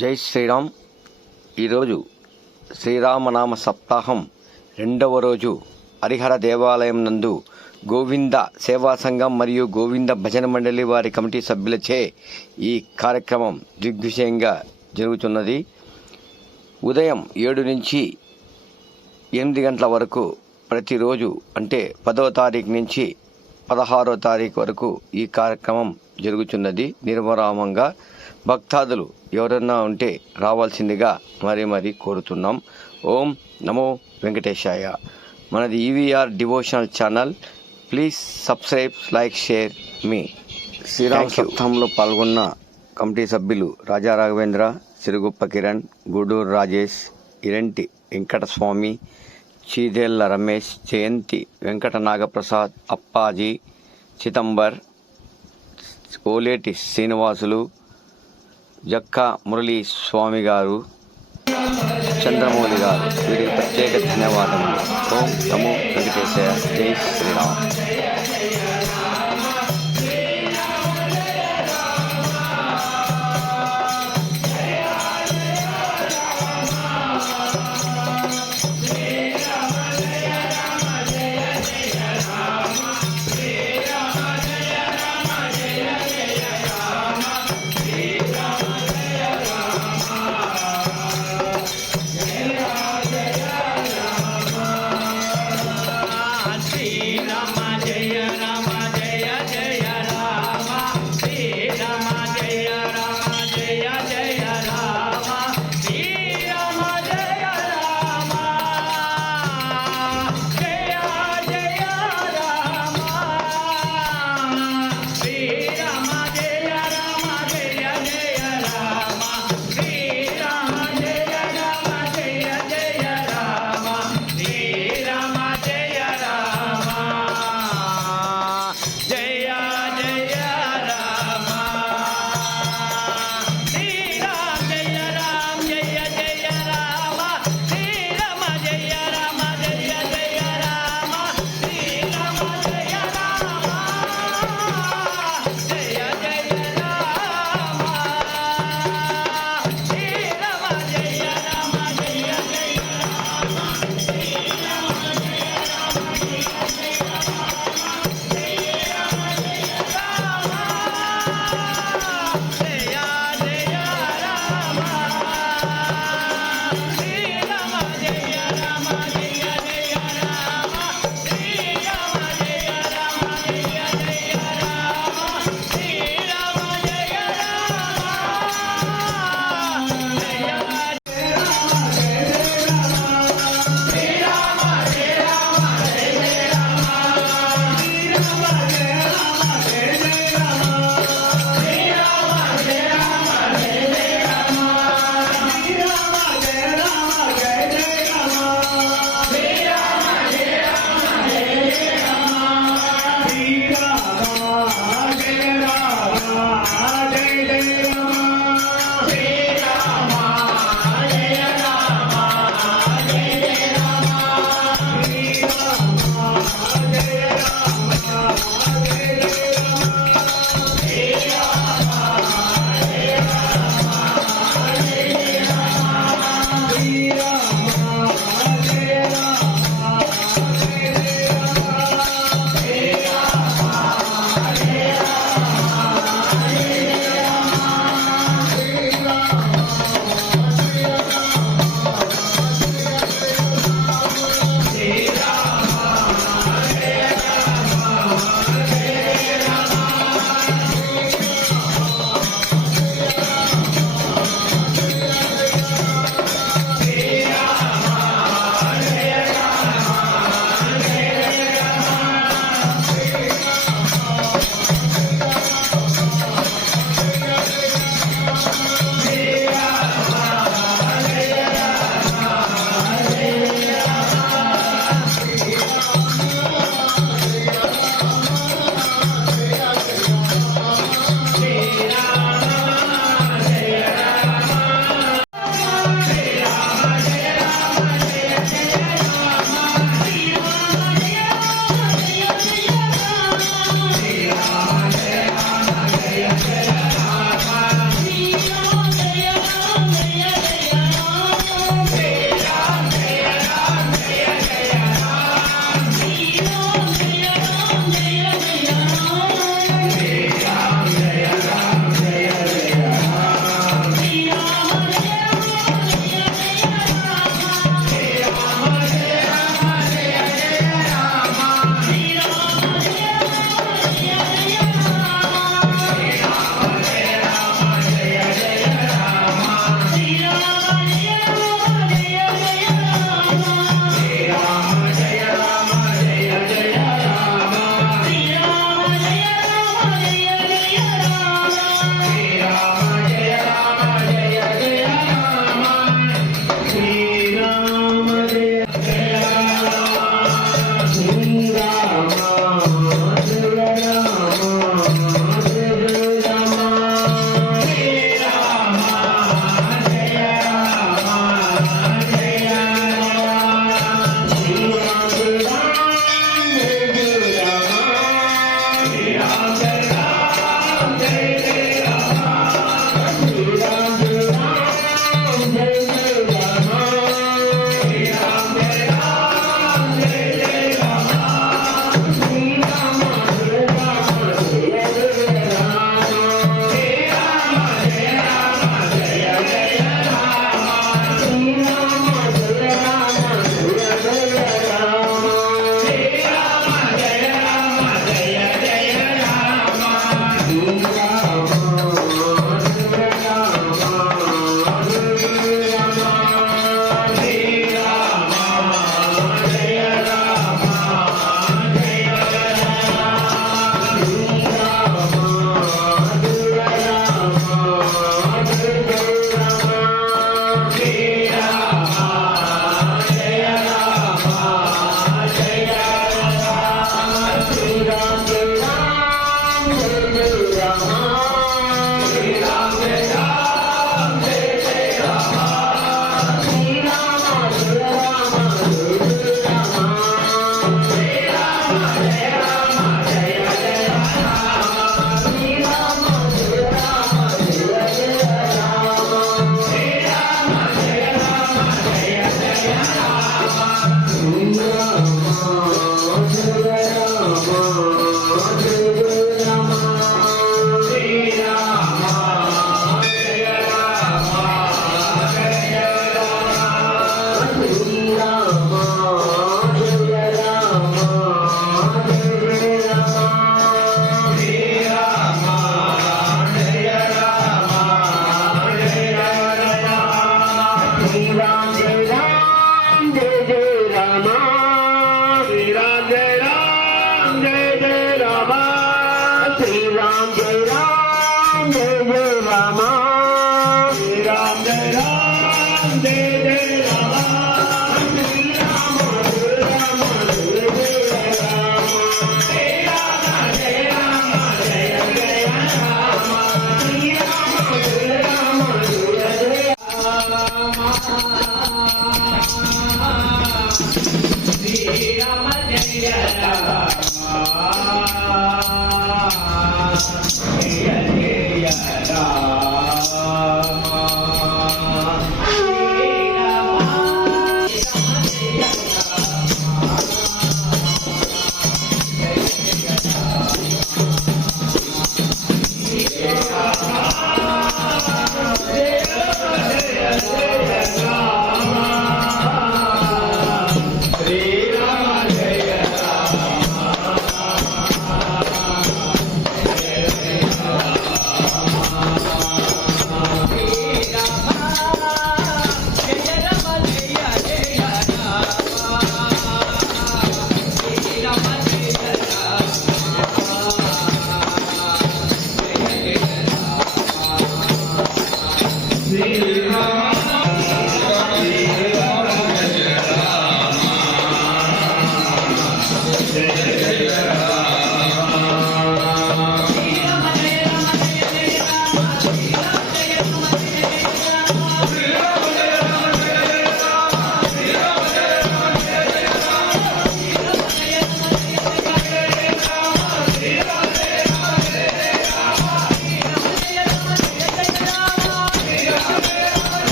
జై శ్రీరామ్. ఈరోజు శ్రీరామనామ సప్తాహం రెండవ రోజు హరిహర దేవాలయం నందు గోవింద సేవా సంఘం మరియు గోవింద భజన మండలి వారి కమిటీ సభ్యులచే ఈ కార్యక్రమం దిగ్విషయంగా జరుగుతున్నది. ఉదయం ఏడు నుంచి ఎనిమిది గంటల వరకు ప్రతిరోజు అంటే పదవ తారీఖు నుంచి పదహారో తారీఖు వరకు ఈ కార్యక్రమం జరుగుతున్నది నిర్మరామంగా. భక్తాదులు ఎవరన్నా ఉంటే రావాల్సిందిగా మరీ మరీ కోరుతున్నాం. ఓం నమో వెంకటేశాయ. మనది EVR devotional channel please subscribe like share మీ శ్రీరామ్ సప్తాహంలో పాల్గొన్న కమిటీ సభ్యులు రాజా రాఘవేంద్ర సిరుగుప్ప కిరణ్ గూడూరు రాజేష్ ఇరంటి వెంకటస్వామి చీదేళ్ళ రమేష్ జయంతి వెంకట నాగప్రసాద్ అప్పాజీ చిదంబర్ ఓలేటి శ్రీనివాసులు జక్కా మురళీ స్వామి గారు చంద్రమౌళి గారు. వీరికి ప్రత్యేక ధన్యవాదములు. ఓం నమో వెంకటేశ్వర జై శ్రీరామ్ శ్రీరామ. శ్రీరామ్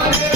Amen.